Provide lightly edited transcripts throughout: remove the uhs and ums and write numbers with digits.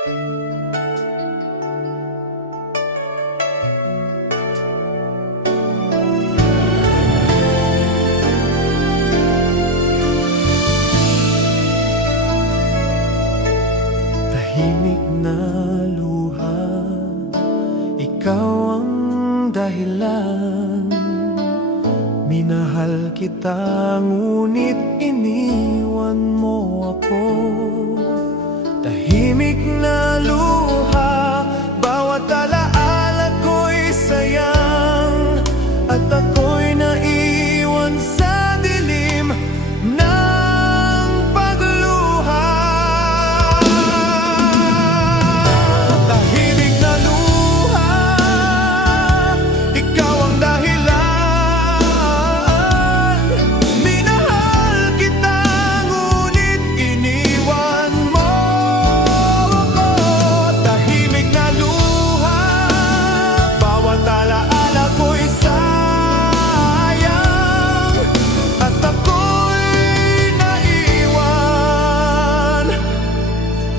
Tahimik na luha, ikaw ang dahilan. Minahal kita, ngunit iniwan mo ako. Tahimik na luha, bawat alaala ko'y sayang, at ako'y naiwan sa dilim ng pagluha. Tahimik na luha, ikaw ang dahilan. Minahal kita, ngunit iniwan mo ako. Tahimik na luha, bawat alaala ko'y sayang, at ako'y naiwan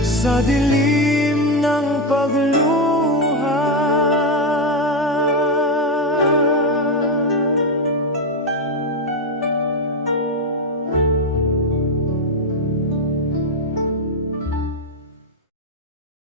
sa dilim ng pagluha.